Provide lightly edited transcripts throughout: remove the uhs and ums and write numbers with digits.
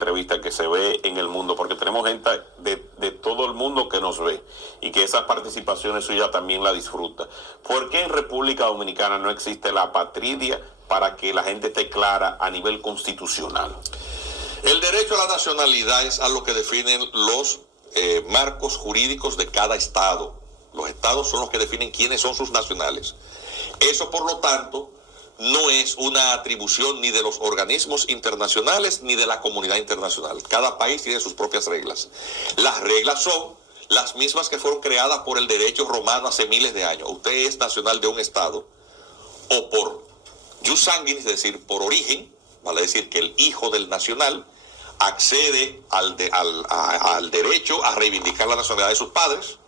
entrevista que se ve en el mundo, porque tenemos gente de todo el mundo que nos ve y que esas participaciones suyas también la disfruta. ¿Por qué en República Dominicana no existe la patria para que la gente esté clara a nivel constitucional? El derecho a la nacionalidad es a lo que definen los marcos jurídicos de cada estado. Los estados son los que definen quiénes son sus nacionales. Eso, por lo tanto, no es una atribución ni de los organismos internacionales ni de la comunidad internacional. Cada país tiene sus propias reglas. Las reglas son las mismas que fueron creadas por el derecho romano hace miles de años. Usted es nacional de un estado o por jus sanguinis, es decir, por origen, vale decir que el hijo del nacional accede al derecho a reivindicar la nacionalidad de sus padres.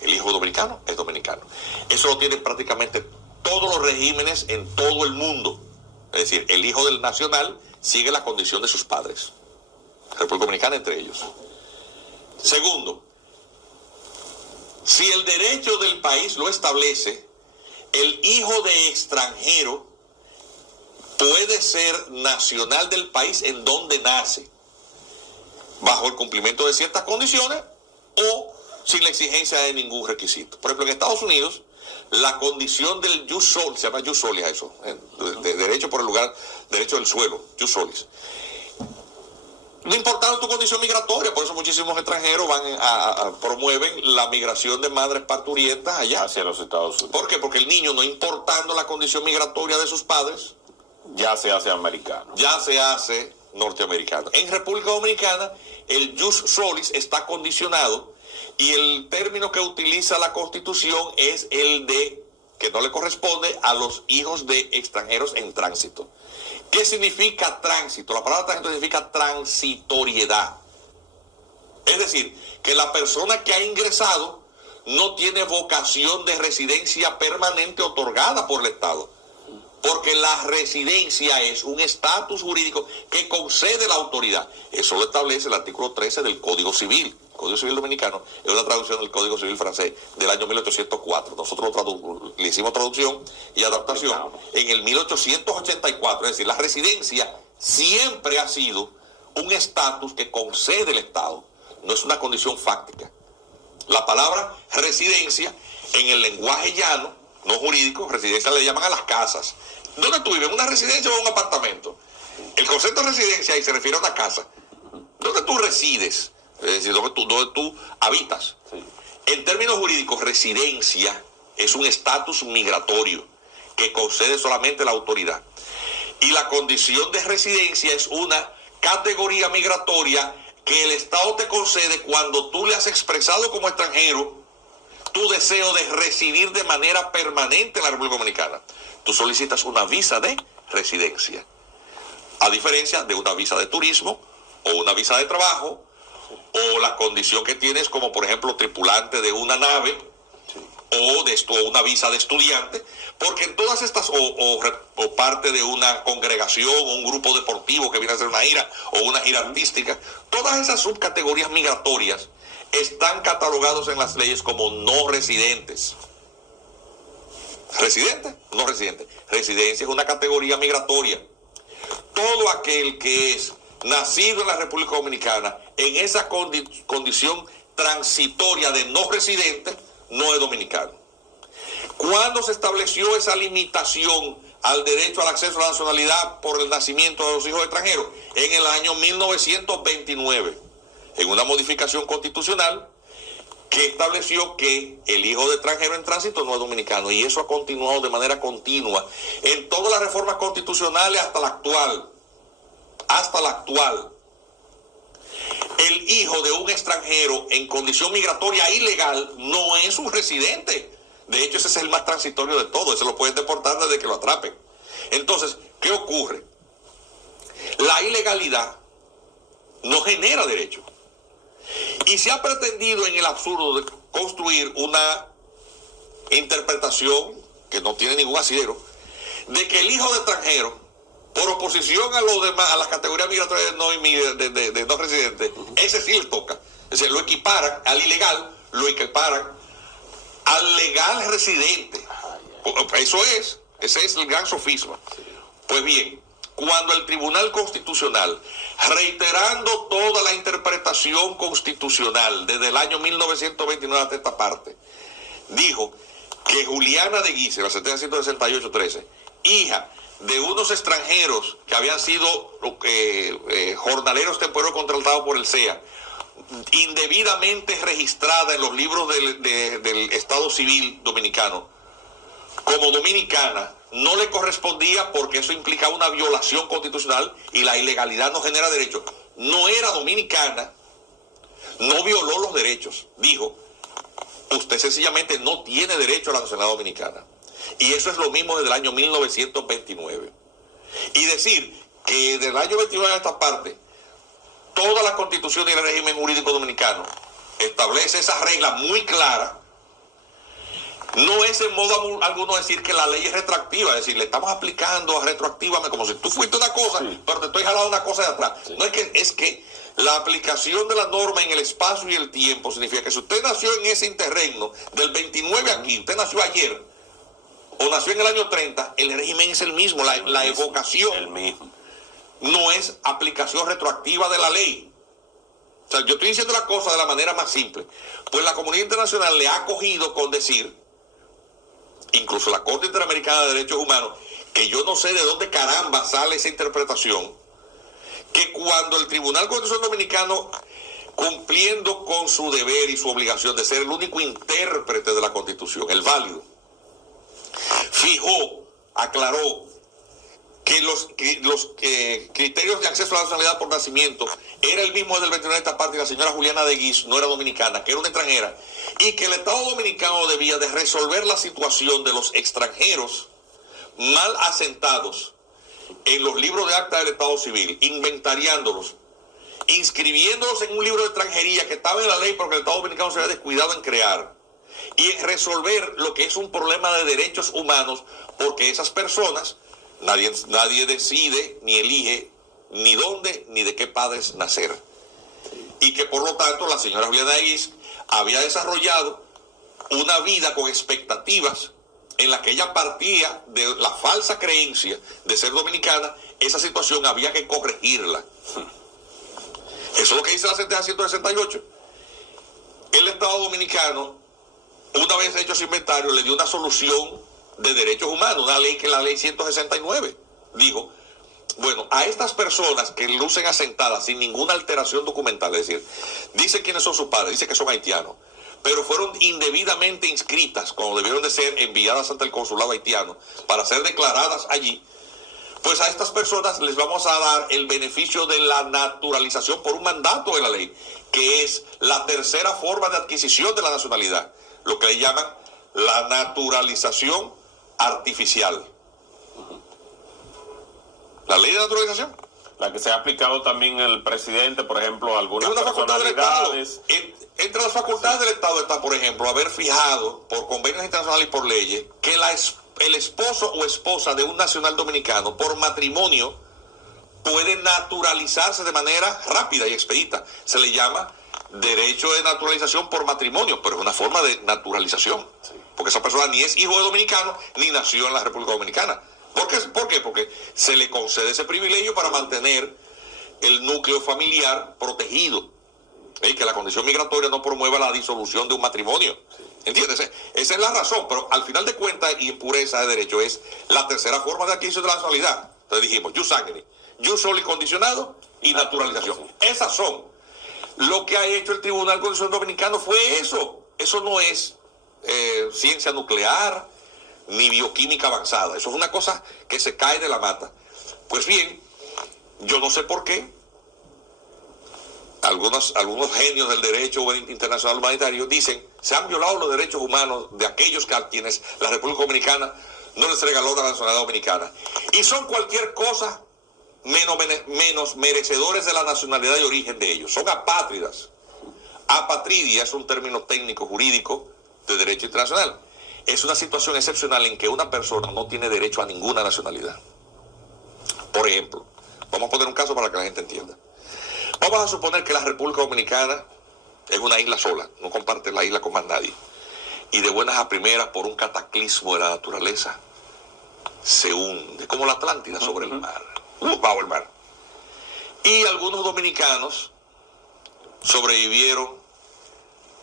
El hijo dominicano es dominicano. Eso lo tienen prácticamente todos los regímenes en todo el mundo. Es decir, el hijo del nacional sigue la condición de sus padres. República Dominicana entre ellos. Segundo, si el derecho del país lo establece, el hijo de extranjero puede ser nacional del país en donde nace, bajo el cumplimiento de ciertas condiciones o sin la exigencia de ningún requisito. Por ejemplo, en Estados Unidos, la condición del jus solis, se llama jus solis a eso, de derecho por el lugar, derecho del suelo, jus solis. No importando tu condición migratoria, por eso muchísimos extranjeros promueven la migración de madres parturientas allá. Hacia los Estados Unidos. ¿Por qué? Porque el niño, no importando la condición migratoria de sus padres, ya se hace americano. Ya se hace norteamericano. En República Dominicana, el jus solis está condicionado y el término que utiliza la Constitución es el de que no le corresponde a los hijos de extranjeros en tránsito. ¿Qué significa tránsito? La palabra tránsito significa transitoriedad. Es decir, que la persona que ha ingresado no tiene vocación de residencia permanente otorgada por el Estado. Porque la residencia es un estatus jurídico que concede la autoridad. Eso lo establece el artículo 13 del Código Civil. El Código Civil dominicano es una traducción del Código Civil francés del año 1804. Nosotros le hicimos traducción y adaptación en el 1884. Es decir, la residencia siempre ha sido un estatus que concede el Estado. No es una condición fáctica. La palabra residencia en el lenguaje llano, no jurídico, residencia le llaman a las casas. ¿Dónde tú vives? ¿Una residencia o un apartamento? El concepto de residencia ahí se refiere a una casa. ¿Dónde tú resides? Es decir, ¿dónde tú habitas? Sí. En términos jurídicos, residencia es un estatus migratorio que concede solamente la autoridad. Y la condición de residencia es una categoría migratoria que el Estado te concede cuando tú le has expresado como extranjero tu deseo de residir de manera permanente en la República Dominicana. Tú solicitas una visa de residencia, a diferencia de una visa de turismo o una visa de trabajo o la condición que tienes como, por ejemplo, tripulante de una nave o una visa de estudiante, porque en todas estas, o parte de una congregación o un grupo deportivo que viene a hacer una gira o una gira artística, todas esas subcategorías migratorias están catalogados en las leyes como no residentes. ¿Residente? No residente. Residencia es una categoría migratoria. Todo aquel que es nacido en la República Dominicana en esa condición transitoria de no residente no es dominicano. ¿Cuándo se estableció esa limitación al derecho al acceso a la nacionalidad por el nacimiento de los hijos extranjeros? En el año 1929. En una modificación constitucional que estableció que el hijo de extranjero en tránsito no es dominicano, y eso ha continuado de manera continua en todas las reformas constitucionales hasta la actual. Hasta la actual. El hijo de un extranjero en condición migratoria ilegal no es un residente. De hecho, ese es el más transitorio de todo. Ese lo pueden deportar desde que lo atrapen. Entonces, ¿qué ocurre? La ilegalidad no genera derecho. Y se ha pretendido en el absurdo de construir una interpretación que no tiene ningún asidero, de que el hijo de extranjero, por oposición a los demás, a las categorías migratorias de no residentes, ese sí les toca. Es decir, lo equiparan al ilegal, lo equiparan al legal residente. Ese es el gran sofisma. Pues bien, cuando el Tribunal Constitucional, reiterando toda la interpretación constitucional desde el año 1929 hasta esta parte, dijo que Juliana de Guise, la sentencia 168-13, hija de unos extranjeros que habían sido jornaleros temporarios contratados por el CEA, indebidamente registrada en los libros del Estado Civil dominicano como dominicana, no le correspondía porque eso implicaba una violación constitucional y la ilegalidad no genera derechos. No era dominicana, no violó los derechos. Dijo, usted sencillamente no tiene derecho a la nacionalidad dominicana. Y eso es lo mismo desde el año 1929. Y decir que desde el año 29 a esta parte, toda la constitución y el régimen jurídico dominicano establece esa regla muy clara. No es en modo alguno decir que la ley es retroactiva, es decir, le estamos aplicando retroactivamente como si tú fuiste una cosa, sí, pero te estoy jalando una cosa de atrás. Sí. No es que la aplicación de la norma en el espacio y el tiempo significa que si usted nació en ese interregno del 29 aquí, usted nació ayer o nació en el año 30, el régimen es el mismo, la evocación el mismo. No es aplicación retroactiva de la ley. O sea, yo estoy diciendo la cosa de la manera más simple. Pues la comunidad internacional le ha acogido con decir, incluso la Corte Interamericana de Derechos Humanos, que yo no sé de dónde caramba sale esa interpretación, que cuando el Tribunal Constitucional Dominicano, cumpliendo con su deber y su obligación de ser el único intérprete de la Constitución, el válido, fijó, aclaró que los criterios de acceso a la nacionalidad por nacimiento era el mismo del 29 de esta parte, y la señora Juliana de Guise no era dominicana, que era una extranjera, y que el Estado dominicano debía de resolver la situación de los extranjeros mal asentados en los libros de acta del Estado Civil, inventariándolos, inscribiéndolos en un libro de extranjería que estaba en la ley porque el Estado dominicano se había descuidado en crear, y en resolver lo que es un problema de derechos humanos, porque esas personas, nadie decide ni elige ni dónde ni de qué padres nacer. Y que por lo tanto la señora Juliana de Guise había desarrollado una vida con expectativas en la que ella partía de la falsa creencia de ser dominicana. Esa situación había que corregirla. Eso es lo que dice la sentencia 168. El Estado dominicano, una vez hecho ese inventario, le dio una solución de derechos humanos, una ley que es la ley 169. Dijo, bueno, a estas personas que lucen asentadas sin ninguna alteración documental, es decir, dicen quiénes son sus padres, dicen que son haitianos, pero fueron indebidamente inscritas, como debieron de ser enviadas ante el consulado haitiano, para ser declaradas allí, pues a estas personas les vamos a dar el beneficio de la naturalización por un mandato de la ley, que es la tercera forma de adquisición de la nacionalidad, lo que le llaman la naturalización artificial. La ley de naturalización, la que se ha aplicado también el presidente, por ejemplo, algunas es una facultad del personalidades. Estado. Entre las facultades del Estado está, por ejemplo, haber fijado por convenios internacionales y por leyes que el esposo o esposa de un nacional dominicano por matrimonio puede naturalizarse de manera rápida y expedita. Se le llama derecho de naturalización por matrimonio, pero es una forma de naturalización. Sí. Porque esa persona ni es hijo de dominicano ni nació en la República Dominicana. ¿Por qué? Porque se le concede ese privilegio para mantener el núcleo familiar protegido. Que la condición migratoria no promueva la disolución de un matrimonio. ¿Entiendes? Esa es la razón, pero al final de cuentas y en pureza de derecho es la tercera forma de adquisición de la nacionalidad. Entonces dijimos, jus sanguinis, jus soli condicionado y naturalización. Esas son. Lo que ha hecho el Tribunal Constitucional Dominicano fue eso. Eso no es ciencia nuclear ni bioquímica avanzada. Eso es una cosa que se cae de la mata. Pues bien, yo no sé por qué algunos genios del derecho internacional humanitario dicen se han violado los derechos humanos de aquellos a quienes la República Dominicana no les regaló la nacionalidad dominicana. Y son cualquier cosa menos merecedores de la nacionalidad de origen de ellos. Son apátridas. Apatridia es un término técnico jurídico de derecho internacional. Es una situación excepcional en que una persona no tiene derecho a ninguna nacionalidad. Por ejemplo, vamos a poner un caso para que la gente entienda. Vamos a suponer que la República Dominicana es una isla sola, no comparte la isla con más nadie. Y de buenas a primeras, por un cataclismo de la naturaleza, se hunde, como la Atlántida sobre el mar. bajo el mar. Y algunos dominicanos sobrevivieron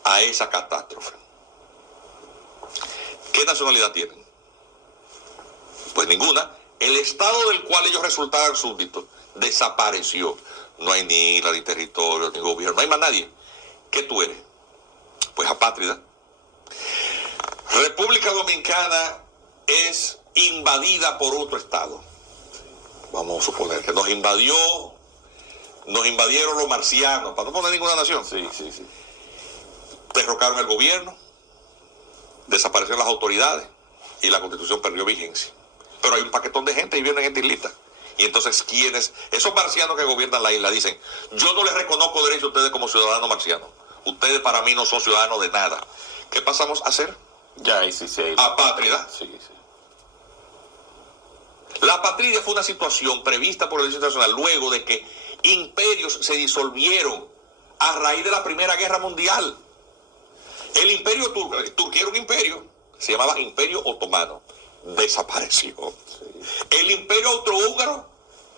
a esa catástrofe. ¿Qué nacionalidad tienen? Pues ninguna. El estado del cual ellos resultaban súbditos desapareció. No hay ni isla, ni territorio, ni gobierno, no hay más nadie. ¿Qué tú eres? Pues apátrida. República Dominicana es invadida por otro estado. Vamos a suponer que nos invadieron los marcianos, para no poner ninguna nación. Sí. Derrocaron el gobierno, desaparecieron las autoridades y la Constitución perdió vigencia. Pero hay un paquetón de gente y vienen en esta islita. Y entonces, esos marcianos que gobiernan la isla dicen, yo no les reconozco derecho a ustedes como ciudadanos marcianos. Ustedes para mí no son ciudadanos de nada. ¿Qué pasamos a hacer? Ya, sí. Apátrida. Sí. La apatría fue una situación prevista por el derecho internacional luego de que imperios se disolvieron a raíz de la Primera Guerra Mundial. El imperio turco, Turquía era un imperio, se llamaba Imperio Otomano, desapareció. El imperio austrohúngaro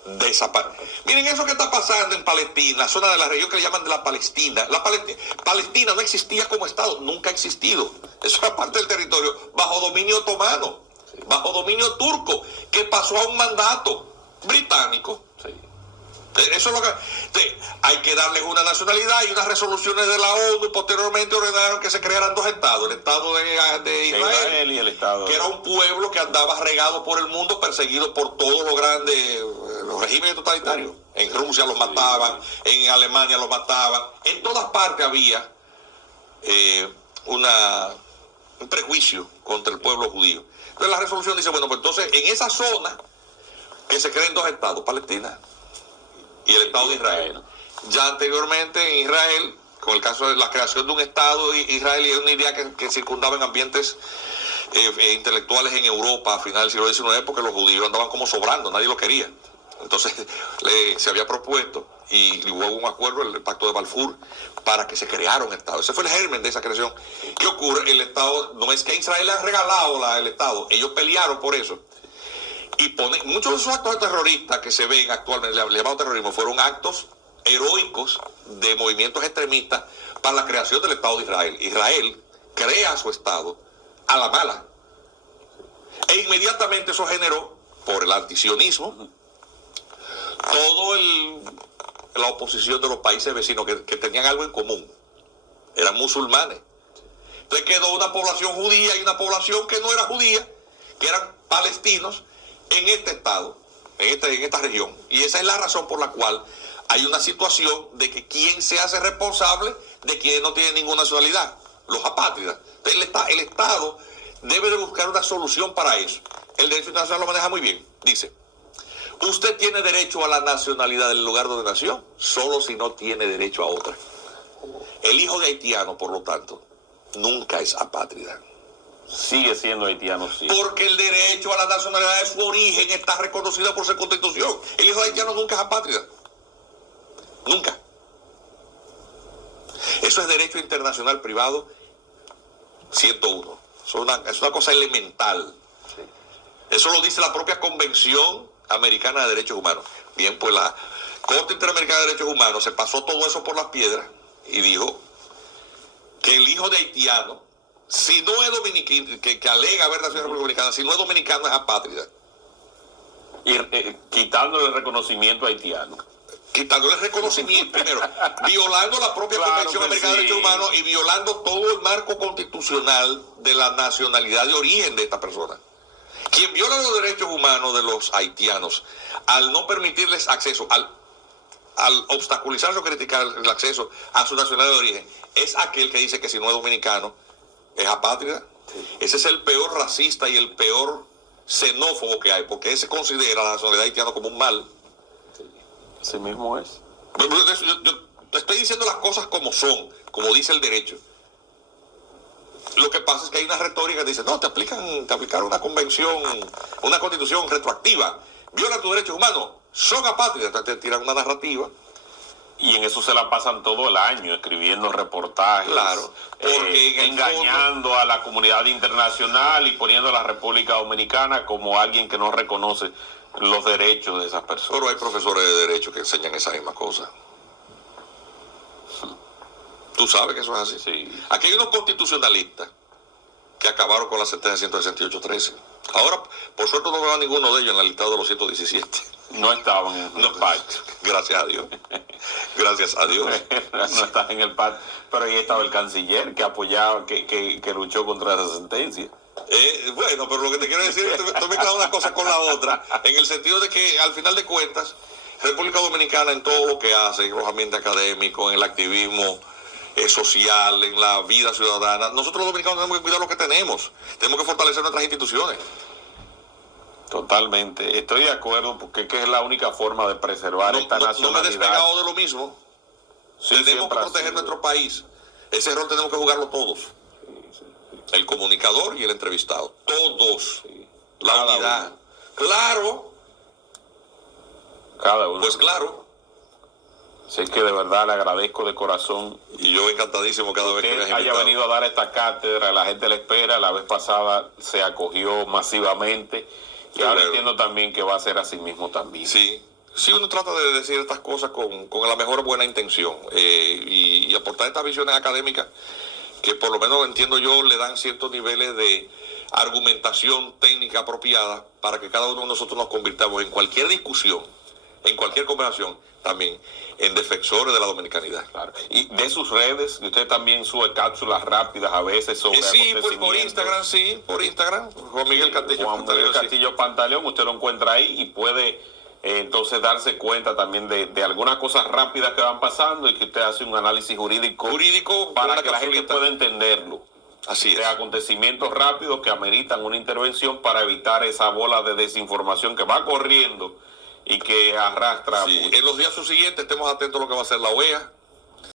desapareció. Miren eso que está pasando en Palestina, la zona de la región que le llaman de la Palestina. Palestina no existía como Estado, nunca ha existido. Eso era parte del territorio bajo dominio otomano, bajo dominio turco, que pasó a un mandato británico. Sí. Eso es lo que hay que darles una nacionalidad y unas resoluciones de la ONU posteriormente ordenaron que se crearan dos estados, el estado de Israel y el estado que era un pueblo que andaba regado por el mundo, perseguido por todos los grandes los regímenes totalitarios. En Rusia los mataban, en Alemania los mataban, en todas partes había un prejuicio contra el pueblo judío. Entonces la resolución dice, bueno, pues entonces en esa zona que se creen dos estados, Palestina y el Estado de Israel. Ya anteriormente en Israel, con el caso de la creación de un Estado israelí, es una idea que circundaba en ambientes intelectuales en Europa a finales del siglo XIX, porque los judíos andaban como sobrando, nadie lo quería. Entonces se había propuesto y hubo un acuerdo, el Pacto de Balfour, para que se creara un Estado. Ese fue el germen de esa creación. ¿Qué ocurre? El Estado, no es que a Israel le han regalado el Estado, ellos pelearon por eso. Y muchos de esos actos terroristas que se ven actualmente, llamados terrorismo, fueron actos heroicos de movimientos extremistas para la creación del Estado de Israel. Israel crea su Estado a la mala. E inmediatamente eso generó, por el antisionismo, toda la oposición de los países vecinos que tenían algo en común. Eran musulmanes. Entonces quedó una población judía y una población que no era judía, que eran palestinos, en este estado, en esta región. Y esa es la razón por la cual hay una situación de que quién se hace responsable de quien no tiene ninguna nacionalidad, los apátridas. Entonces el Estado debe de buscar una solución para eso. El derecho internacional lo maneja muy bien. Dice, usted tiene derecho a la nacionalidad del lugar donde nació, solo si no tiene derecho a otra. El hijo de haitiano, por lo tanto, nunca es apátrida. Sigue siendo haitiano, sí. Porque el derecho a la nacionalidad de su origen está reconocido por su constitución. El hijo de haitiano nunca es apátrida. Nunca. Eso es derecho internacional privado 101. Es una cosa elemental. Sí. Eso lo dice la propia Convención Americana de Derechos Humanos. Bien, pues la Corte Interamericana de Derechos Humanos se pasó todo eso por las piedras y dijo que el hijo de haitiano, si no es dominicano, que alega haber nacido en la República Dominicana, si no es dominicano es apátrida. Y quitándole el reconocimiento haitiano. Quitándole el reconocimiento, primero, violando la propia Convención Americana de Derechos Humanos y violando todo el marco constitucional de la nacionalidad de origen de esta persona. Quien viola los derechos humanos de los haitianos al no permitirles acceso, al obstaculizar o criticar el acceso a su nacionalidad de origen, es aquel que dice que si no es dominicano es apátrida. Sí. Ese es el peor racista y el peor xenófobo que hay, porque ese considera la nacionalidad haitiana como un mal. Sí. Así mismo es. Yo estoy diciendo las cosas como son, como dice el derecho. Lo que pasa es que hay una retórica que dice, no, te aplicaron una convención, una constitución retroactiva, viola tus derechos humanos, son apátridas, te tiran una narrativa. Y en eso se la pasan todo el año escribiendo reportajes, claro, porque engañando a la comunidad internacional y poniendo a la República Dominicana como alguien que no reconoce los derechos de esas personas. Pero hay profesores de derecho que enseñan esa misma cosa. Tú sabes que eso es así. Sí. Aquí hay unos constitucionalistas que acabaron con la sentencia 168.13. Ahora, por suerte, no veo a ninguno de ellos en la lista de los 117. No estaban en el pacto. Gracias a Dios. Gracias a Dios. No estaban en el pacto. Pero ahí estaba el canciller que apoyaba, que luchó contra esa sentencia. Bueno, pero lo que te quiero decir es que tú mezclas una cosa con la otra, en el sentido de que, al final de cuentas, República Dominicana, en todo lo que hace, en los ambientes académicos, en el activismo social, en la vida ciudadana, nosotros los dominicanos tenemos que cuidar lo que tenemos. Tenemos que fortalecer nuestras instituciones. Totalmente. Estoy de acuerdo porque es la única forma de preservar esta No me he nacionalidad. despegado de lo mismo. Sí, Tenemos que proteger nuestro país. Ese rol tenemos que jugarlo todos. El comunicador y el entrevistado. Todos. La Cada unidad. uno. Claro. Cada uno. Pues claro. Sé que de verdad le agradezco de corazón Y yo encantadísimo cada vez que me has que haya invitado. venido a dar esta cátedra. La gente la espera. La vez pasada se acogió masivamente. Y Sí, ahora claro. entiendo también que va a ser así mismo también. Sí. Sí, uno trata de decir estas cosas con la mejor buena intención y aportar estas visiones académicas que por lo menos entiendo yo le dan ciertos niveles de argumentación técnica apropiada para que cada uno de nosotros nos convirtamos en cualquier discusión, en cualquier conversación, también en defensores de la dominicanidad. Claro. Y de sus redes, usted también sube cápsulas rápidas a veces sobre Sí, pues por Instagram, Juan Miguel Castillo Juan Miguel Pantaleón, sí. Castillo Pantaleón, usted lo encuentra ahí y puede entonces darse cuenta también de algunas cosas rápidas que van pasando y que usted hace un análisis jurídico para una que la gente capsulita. pueda entenderlo. Así De es. acontecimientos rápidos que ameritan una intervención para evitar esa bola de desinformación que va corriendo y que arrastra Sí. mucho. En los días subsiguientes estemos atentos a lo que va a hacer la OEA,